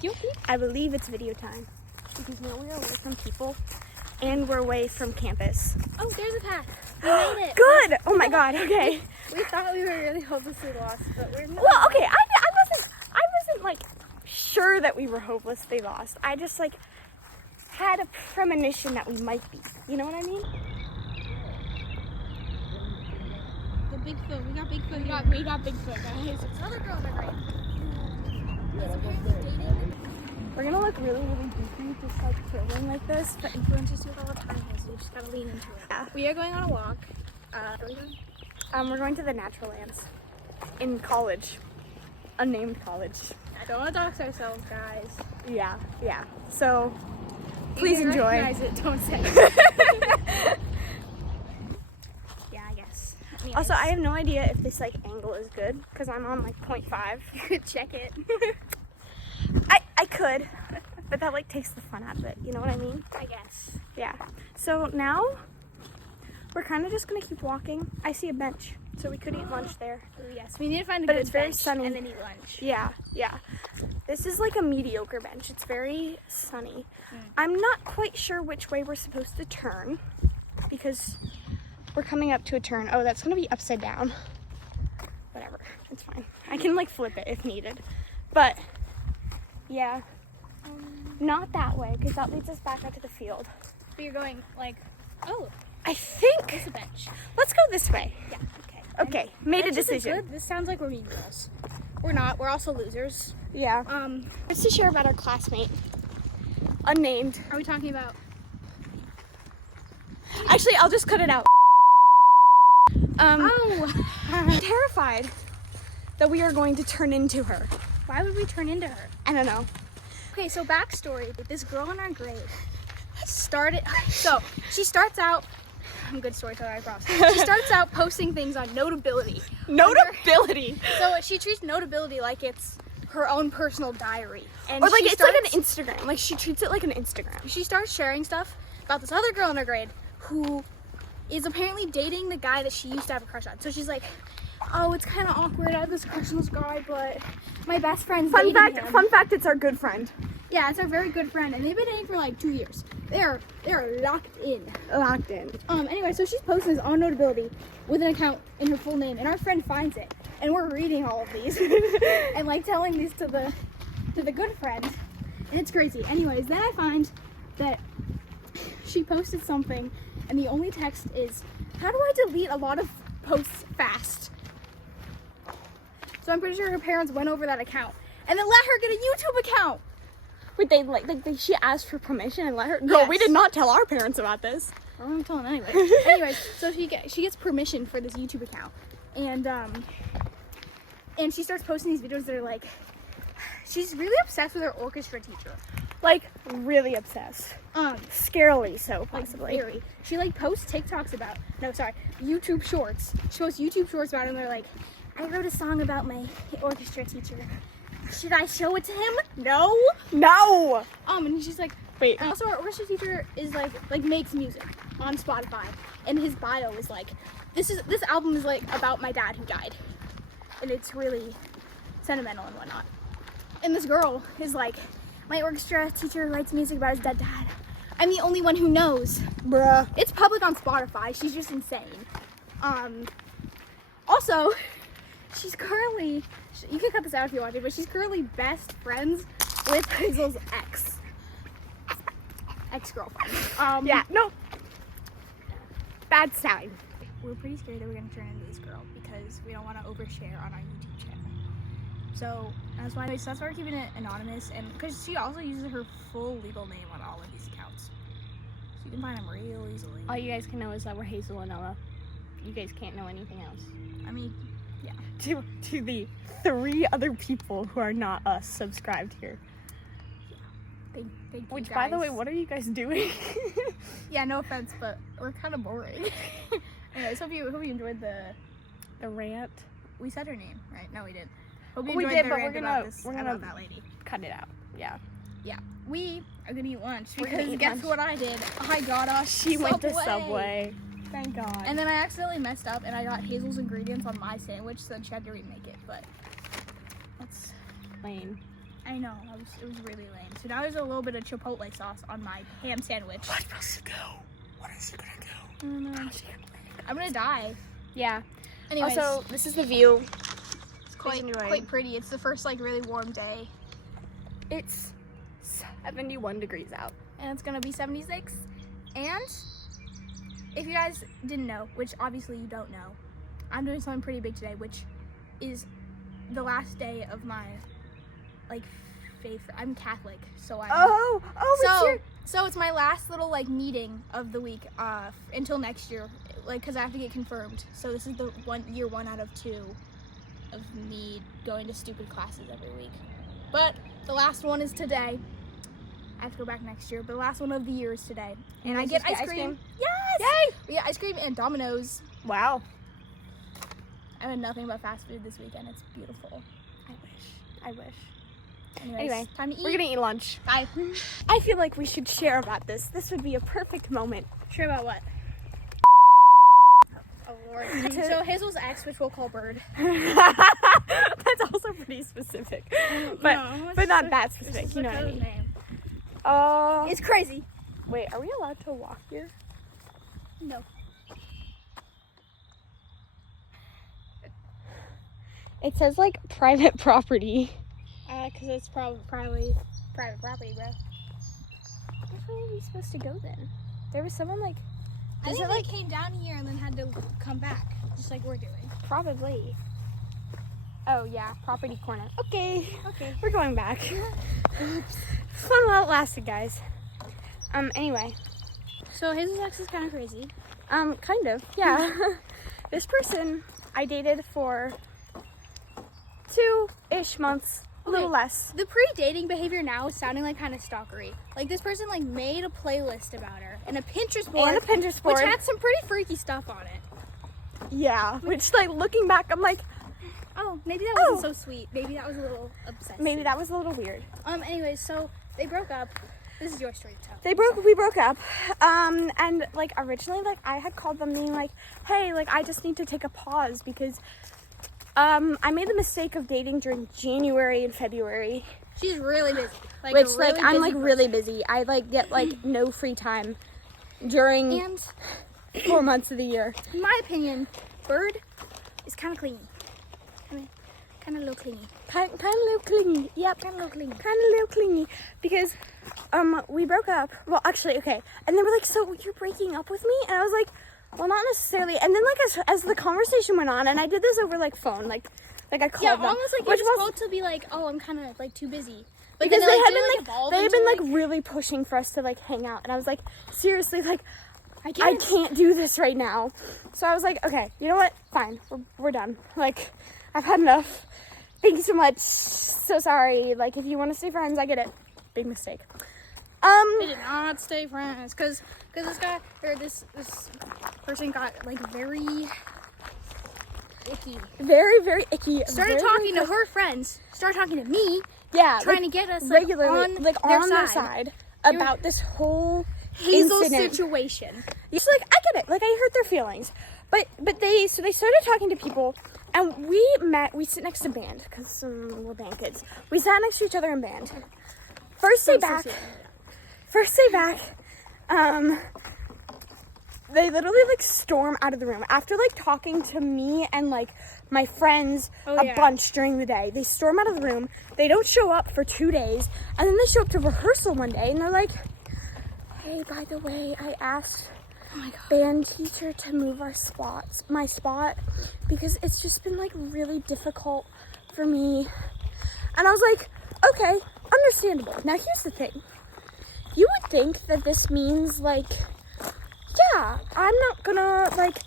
video game? I believe it's video time. Because now we are away from people and we're away from campus. Oh, there's a path. We made it. Good! Oh my god, okay. We thought we were really hopelessly lost, but we're not. Well, okay, I wasn't like sure that we were hopelessly lost. I just like had a premonition that we might be. You know what I mean? The Bigfoot. We got Bigfoot. We got Bigfoot, guys. It's another girl in the grade. He's apparently dating. We're gonna look really, really goofy just like chilling like this. But influencers do it all the time, so you just gotta lean into it. Yeah. We are going on a walk. Where are we going? We're going to the Natural Lands in college. Unnamed college. I don't want to dox ourselves, guys. Yeah. So please You can enjoy. recognize it, don't say it. Yeah, I guess. Anyways, Also, I have no idea if this like angle is good because I'm on like 0.5. you could check it. I could, but that like takes the fun out of it. You know what I mean? I guess. Yeah. So now we're kind of just gonna keep walking. I see a bench, so we could eat lunch there. Ooh, yes, we need to find a But good it's very bench sunny. and then eat lunch. Yeah. This is like a mediocre bench. It's very sunny. I'm not quite sure which way we're supposed to turn because we're coming up to a turn. Oh, that's gonna be upside down. Whatever, it's fine. I can like flip it if needed. But yeah, not that way because that leads us back out to the field. But you're going like, oh, I think it's a bench. let's go this way. Yeah, okay. Okay, made a Benches are decision. good. This sounds like we're mean girls. We're not. We're also losers. Yeah. Let's to share about our classmate, unnamed. Are we talking about? Actually, I'll just cut it out. Oh, I'm terrified that we are going to turn into her. why would we turn into her? I don't know. Okay, so backstory. This girl in our grade started. So she starts out. I'm a good storyteller, I promise. She starts out posting things on Notability. Notability. So she treats Notability like it's her own personal diary, and Or like she it's starts, like an Instagram. Like she treats it like an Instagram. She starts sharing stuff about this other girl in her grade who is apparently dating the guy that she used to have a crush on. So she's like, oh, it's kind of awkward. I have this crush on this guy, but my best friend's dating him. Fun fact, it's our good friend. Yeah, it's our very good friend, and they've been dating for like 2 years. They're locked in. Locked in. Anyway, so she's posting this on Notability with an account in her full name, and our friend finds it, and we're reading all of these and like telling these to the good friend, and it's crazy. Anyways, then I find that she posted something, and the only text is, "How do I delete a lot of posts fast?" So I'm pretty sure her parents went over that account and then let her get a YouTube account. Wait, she asked for permission and let her. Girl, we Yes. did not tell our parents about this. Well, I'm telling anyway. Anyways, so she gets permission for this YouTube account, and she starts posting these videos that are like, she's really obsessed with her orchestra teacher. Like really obsessed. Scarily so, Like possibly. very. She like posts TikToks about. No, sorry, YouTube Shorts. She posts YouTube Shorts about it, and they're like, I wrote a song about my orchestra teacher. Should I show it to him? No. No. And she's like, Wait. and also our orchestra teacher is like makes music on Spotify, and his bio is like, this album is like about my dad who died, and it's really sentimental and whatnot. And this girl is like, my orchestra teacher writes music about his dead dad. I'm the only one who knows. Bruh. It's public on Spotify. She's just insane. Also, she's currently, you can cut this out if you want to, but she's currently best friends with Hazel's ex-girlfriend. Yeah. No. Bad sign. We're pretty scared that we're going to turn into this girl because we don't want to overshare on our YouTube channel. So that's why we're keeping it anonymous, and because she also uses her full legal name on all of these accounts, so you can find them real easily. All you guys can know is that we're Hazel and Ella. You guys can't know anything else. I mean, yeah. To the 3 other people who are not us subscribed here. Thank you, Which, guys. by the way, what are you guys doing? Yeah, no offense, but we're kind of boring. Anyways, hope you enjoyed the rant. We said her name, right? No, we didn't. Hope you We enjoyed did, the but rant we're gonna about that lady. cut it out. Yeah. Yeah, we are gonna eat lunch We're gonna because eat guess lunch. what I did? I got a She went to Subway. Thank God. And then I accidentally messed up and I got Hazel's ingredients on my sandwich, so then she had to remake it. But that's lame. I know, it was really lame. So now there's a little bit of chipotle sauce on my ham sandwich. What's supposed to go? What is it gonna go? I don't know. I'm gonna die. Yeah. Anyways, Also, this is the view. it's quite pretty. It's the first like really warm day, It's 71 degrees out. and it's gonna be 76. And if you guys didn't know, which obviously you don't know, I'm doing something pretty big today, which is the last day of my like faith. I'm Catholic, so so it's my last little like meeting of the week until next year, like because I have to get confirmed. So this is the year 1 out of 2 of me going to stupid classes every week. But the last one is today. I have to go back next year, but the last one of the year is today, and I get ice cream. Yes! Yay! We get ice cream and Domino's. Wow. I had nothing but fast food this weekend. It's beautiful. I wish. Anyways, Anyway, time to eat. we're gonna eat lunch. Bye. I feel like we should share about this. This would be a perfect moment. Sure about what? Oh Lord. So Hazel's ex, which we'll call Bird. That's also pretty specific, but No, but not that this specific. is You a know what I code mean? name. It's crazy. Wait, are we allowed to walk here? No. It says like private property. Because it's probably private property, bro. Where are we supposed to go then? There was someone like I think they came down here and then had to come back, just like we're doing. probably. Oh yeah, property corner. Okay, Okay. we're going back. Fun while it lasted, guys. Anyway, So Hazel's ex is kind of crazy. kind of, yeah. This person I dated for 2-ish months, a little Okay. less. The pre-dating behavior now is sounding like kind of stalkery. Like this person like made a playlist about her and a Pinterest board, And a Pinterest board. which had some pretty freaky stuff on it. Yeah, which like looking back, I'm like, Oh, maybe that wasn't so sweet. Maybe that was a little obsessive. maybe that was a little weird. Anyways, so they broke up. This is your story to tell. We broke up. And like originally, like I had called them being like, hey, like I just need to take a pause because I made the mistake of dating during January and February. She's really busy. Like, Which a really like I'm busy like person. really busy. I like get like no free time during And 4 months of the year. in my opinion, Bird is kind of clingy. Kind of a little clingy. Kind of a little clingy. Yep. Kind of a little clingy. Kind of a little clingy because we broke up. Well, actually, okay. And they were like, "So you're breaking up with me?" And I was like, "Well, not necessarily." And then like as the conversation went on, and I did this over like phone, like I called Yeah, them, almost like which you're was supposed to be like, oh, I'm kind of like too busy. But because then they like, had did it, been evolve they had into, been like really pushing for us to like hang out, and I was like, seriously, like I I can't do this right now. So I was like, okay, you know what? Fine, we're done. Like I've had enough. Thank you so much. So sorry. Like if you want to stay friends, I get it. Big mistake. They did not stay friends because this guy or this person got like very icky. Very, very icky. Started very, talking very, to her friends. Started talking to me. yeah, Trying like, to get us like, regularly, on like their on side. their side about this whole Hazel's incident. situation. It's like I get it. Like I hurt their feelings, but they started talking to people, and we met. We sit next to band because we're band kids. We sat next to each other in band. First day back. They literally like storm out of the room after like talking to me and like my friends a bunch during the day. They storm out of the room. They don't show up for 2 days, and then they show up to rehearsal one day, and they're like, "Hey, by the way, I asked band teacher to move my spot, because it's just been like really difficult for me." And I was like, okay, understandable. Now here's the thing. You would think that this means like, yeah, I'm not gonna like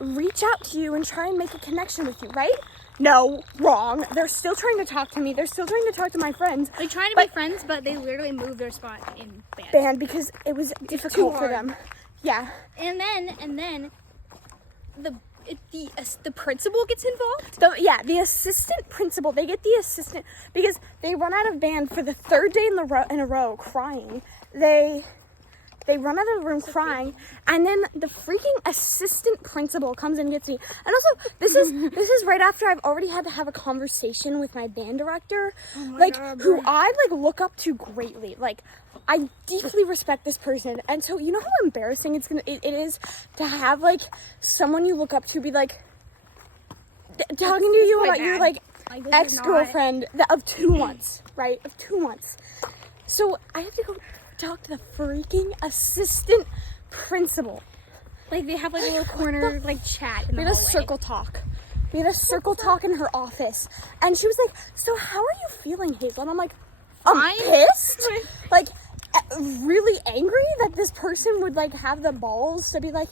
reach out to you and try and make a connection with you, right? No, wrong. They're still trying to talk to me. They're still trying to talk to my friends. They're trying to be friends, but they literally moved their spot in Band because it was difficult for hard. them. Yeah. And then the principal gets involved. The assistant principal, they get the assistant because they run out of band for the 3rd day in a row crying. They They run out of the room crying, and then the freaking assistant principal comes and gets me. And also, this is right after I've already had to have a conversation with my band director, who I look up to greatly. Like, I deeply respect this person, and so you know how embarrassing it is to have someone you look up to be talking to you about your ex-girlfriend of 2 months, right? Of 2 months. So I have to go talk to the freaking assistant principal. They have a little corner chat in the We had a hallway. circle talk. We had a circle talk in her office, and she was like, "So how are you feeling, Hazel?" And I'm like, "I'm pissed." Really angry that this person would have the balls to be like,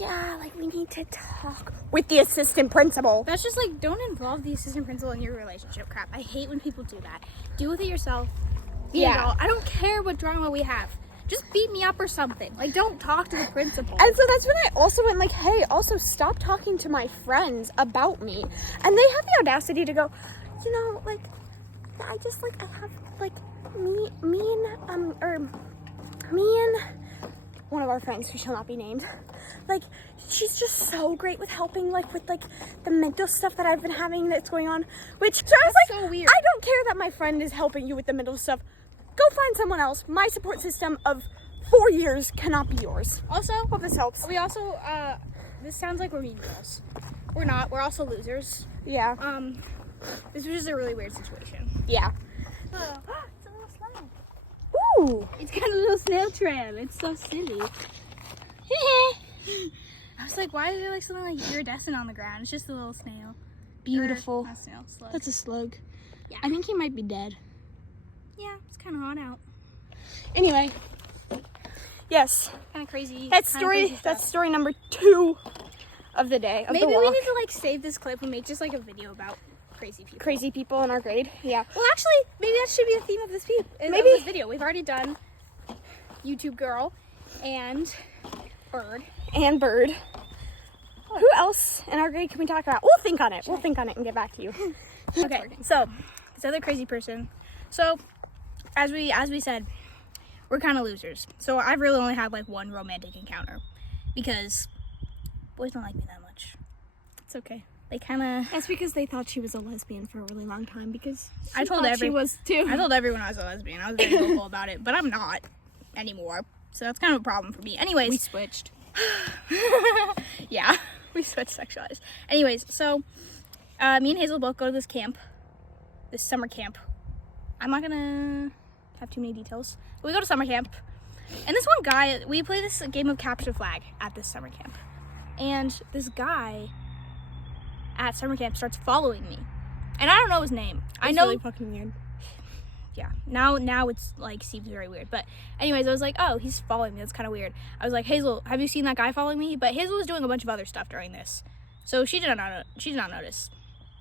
"Yeah, we need to talk with the assistant principal." That's just don't involve the assistant principal in your relationship crap. I hate when people do that. Deal with it yourself. Be an adult. I don't care what drama we have. Just beat me up or something. Don't talk to the principal. And so that's when I also went hey, also stop talking to my friends about me. And they have the audacity to go, I just I have me and one of our friends who shall not be named, she's just so great with helping with the mental stuff that I've been having that's going on, which so I was so weird. I don't care that my friend is helping you with the mental stuff. Go find someone else. My support system of 4 years cannot be yours. Also, Hope this helps. we also, this sounds like we're mean girls. We're not. We're also losers. Yeah. This was just a really weird situation. Yeah. It's a little slime. Ooh. It's got a little snail trail. It's so silly. I was like, why is there something iridescent on the ground? It's just a little snail. Beautiful. Not snail, slug. That's a slug. Yeah. I think he might be dead. Yeah, it's kind of hot out. Anyway. Yes. Kind of crazy. That's story number 2 of the day. Maybe we need to save this clip and make just a video about crazy people. Crazy people in our grade. Yeah. Well, actually, maybe that should be a theme of this video. We've already done YouTube girl and bird. And bird. Who else in our grade can we talk about? We'll think on it. We'll think on it and get back to you. Okay, so this other crazy person. So as we said, we're kind of losers. So I've really only had one romantic encounter because boys don't like me that much. It's okay. They kind of. That's because they thought she was a lesbian for a really long time because I told everyone was too. I told everyone I was a lesbian. I was very vocal about it, but I'm not anymore. So that's kind of a problem for me. Anyways, We switched. yeah, we switched sexualized. Anyways, so me and Hazel both go to this camp, this summer camp. I'm not gonna have too many details. But we go to summer camp, and this one guy, we play this game of capture the flag at this summer camp, and this guy at summer camp starts following me, and I don't know his name. I know. Really fucking weird. Yeah, now it's seems very weird, but anyways, I was like, oh, he's following me, that's kind of weird. I was like, Hazel, have you seen that guy following me? But Hazel was doing a bunch of other stuff during this, so she did not notice,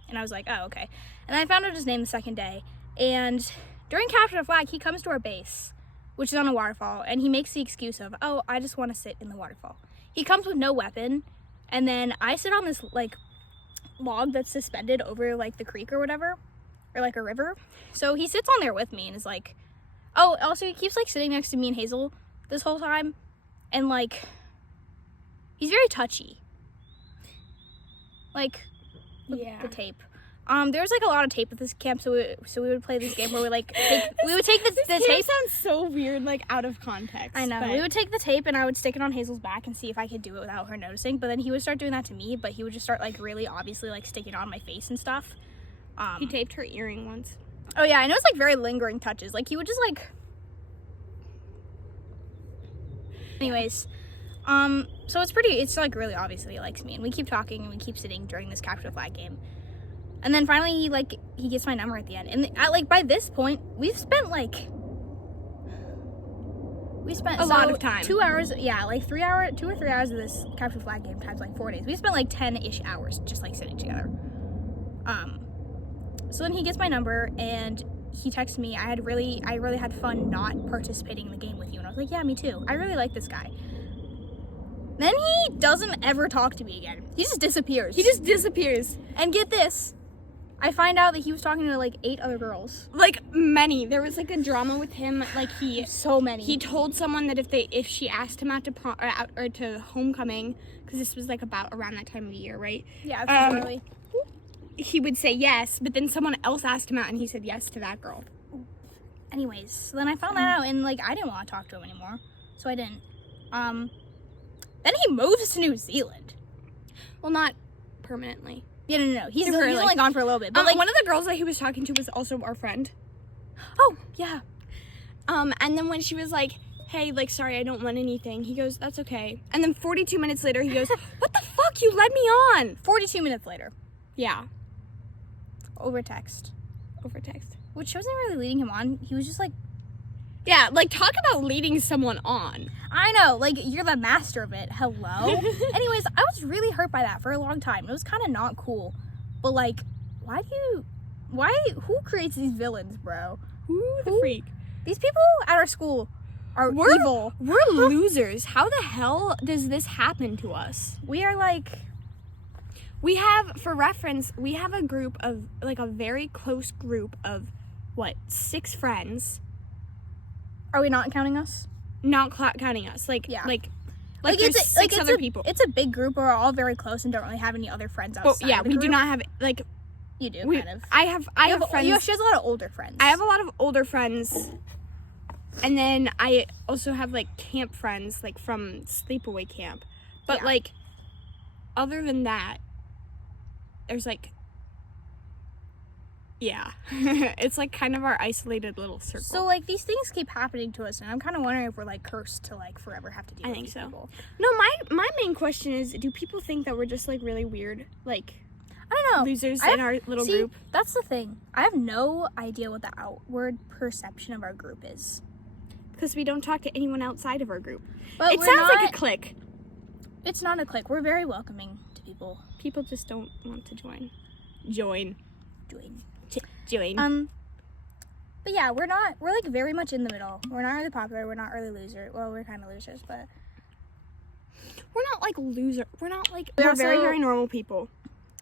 and I was like, oh, okay. And I found out his name the second day, and during capture the flag, he comes to our base, which is on a waterfall, and he makes the excuse of, oh, I just want to sit in the waterfall. He comes with no weapon, and then I sit on this log that's suspended over the creek or whatever, or a river. So he sits on there with me and is like, oh, also he keeps sitting next to me and Hazel this whole time, and he's very touchy, with the tape. There was a lot of tape at this camp, so we would play this game where we would take the tape. Sounds so weird, out of context. I know. but- We would take the tape and I would stick it on Hazel's back and see if I could do it without her noticing. But then he would start doing that to me, but he would just start really obviously sticking it on my face and stuff. He taped her earring once. Oh yeah, I know it's very lingering touches. He would just Anyways, so it's really obvious that he likes me, and we keep talking and we keep sitting during this capture the flag game. And then finally he gets my number at the end. And by this point, we've spent a lot of time. 2 hours, 2 or 3 hours of this capture the flag game times 4 days. We spent 10-ish hours just sitting together. So then he gets my number and he texts me, I really had fun not participating in the game with you. And I was like, yeah, me too. I really like this guy. Then he doesn't ever talk to me again. He just disappears. He just disappears. And get this, I find out that he was talking to like 8 other girls. Like many. There was like a drama with him. Like So many. he told someone that if she asked him out to prom or to homecoming, because this was like about around that time of the year, right? Yeah, it's early. He would say yes, but then someone else asked him out and he said yes to that girl. Anyways, so then I found that out, and like I didn't want to talk to him anymore, so I didn't. Then he moves to New Zealand. Well, not permanently. Yeah, no. He's Temporarily. only gone for a little bit, but like one of the girls that he was talking to was also our friend. oh yeah, And then when she was like, hey, like, sorry, I don't want anything, he goes, that's okay. And then 42 minutes later, he goes, what the fuck, you led me on. 42 minutes later, Yeah, over text, over text. which wasn't really leading him on. He was just like, Yeah, like, talk about leading someone on. I know, like you're the master of it. Hello. Anyways, I was really hurt by that for a long time. It was kind of not cool, but like, who creates these villains, bro? Who the freak? These people at our school are We're evil. We're losers. How the hell does this happen to us? We are like, We have, for reference, we have a group of, like, a very close group of, 6 friends, are we not counting us? not counting us. Like, Yeah. like there's 6 other people. It's a big group. We're all very close and don't really have any other friends outside. But yeah, of the we do group. not have, like, You do we, kind of. I have friends. She has a lot of older friends. I have a lot of older friends, and then I also have like camp friends, like from sleepaway camp. But Yeah. like, other than that, there's like, yeah, it's like kind of our isolated little circle. So like these things keep happening to us, and I'm kind of wondering if we're like cursed to like forever have to deal I with think these so. people. No, my main question is, do people think that we're just like really weird, like I don't know. losers I in our little See, group? that's the thing. I have no idea what the outward perception of our group is. Because we don't talk to anyone outside of our group. But It we're sounds not, like a clique. It's not a clique. We're very welcoming to people People just don't want to join. doing. Join. But yeah, we're like very much in the middle. We're not really popular. We're not really loser. Well, we're kind of losers, but We're not like loser. We're not like. We're We're very, also- very normal people.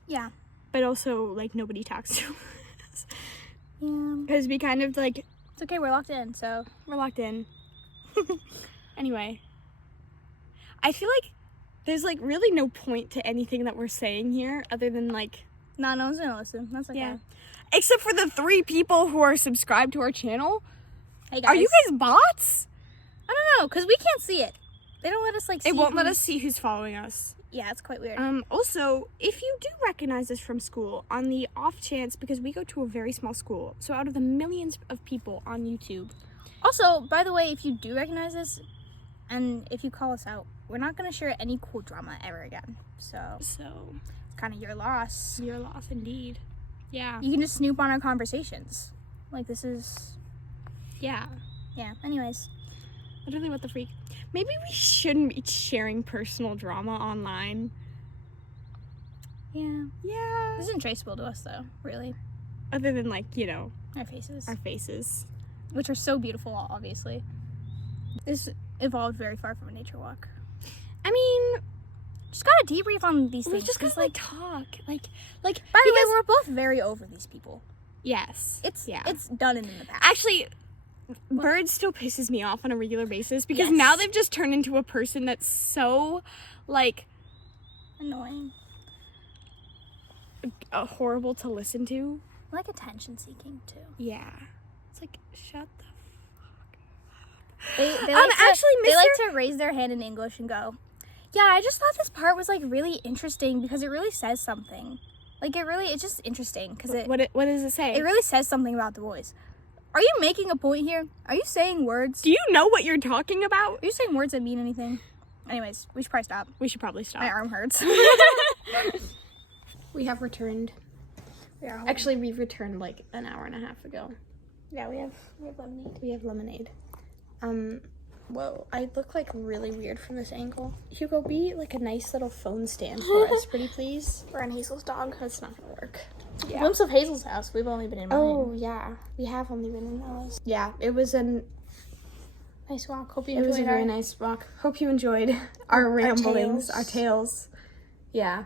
yeah. But also, like, nobody talks to us. Yeah. Because we kind of, like, It's okay. We're locked in, so we're locked in. Anyway. I feel like there's, like, really no point to anything that we're saying here other than, like. no one's gonna listen. That's okay. Yeah. Except for the 3 people who are subscribed to our channel. Hey guys. Are you guys bots? I don't know, cause we can't see it. They don't let us like. See It won't let who- us see who's following us. Yeah, it's quite weird. Also, if you do recognize us from school, on the off chance, because we go to a very small school, so out of the millions of people on YouTube, Also, by the way, if you do recognize us, and if you call us out, we're not gonna share any cool drama ever again. So so it's kind of your loss. you're lost indeed. Yeah. You can just snoop on our conversations. Like this is, Yeah. yeah. Anyways, Literally, what the freak? Maybe we shouldn't be sharing personal drama online. yeah. Yeah. This isn't traceable to us though, really. Other than, like, you know, Our faces, our faces. which are so beautiful, obviously. This evolved very far from a nature walk. I mean, Just gotta debrief on these we things. just 'cause, gotta, like, talk. Like, By the way, because- we're both very over these people. yes. It's yeah. It's done and in the past. Actually, Bird still pisses me off on a regular basis because Yes. now they've just turned into a person that's so, like, Annoying. horrible to listen to. I like attention seeking too. Yeah. It's like, shut the They like to, actually, they like Mr. to raise their hand in English and go, yeah, I just thought this part was like really interesting because it really says something. Like it's just interesting because it What does it say? it really says something about the boys. Are you making a point here? Are you saying words? Do you know what you're talking about? Are you saying words that mean anything? Anyways, we should probably stop. We should probably stop. My arm hurts. We have returned. Yeah, Actually, we returned like an hour and a half ago. yeah, we have lemonade. We have lemonade. Whoa, I look like really weird from this angle. Hugo, be like a nice little phone stand for us, pretty please. We're on Hazel's dog. That's not gonna work. Glimpse of Hazel's house. We've only been in mine. Oh yeah, we have only been in those. Yeah, it was Nice walk. Hope you it was a enjoyed very our... nice walk. Hope you enjoyed our ramblings, our tales. Yeah.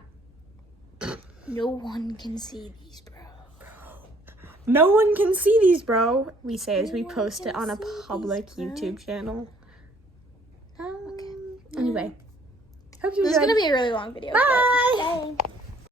No one can see these, bro. No one can see these, bro. We say as we post it on a public YouTube channel. Okay. Anyway, hope you This is enjoyed. gonna be a really long video. Bye. Bye.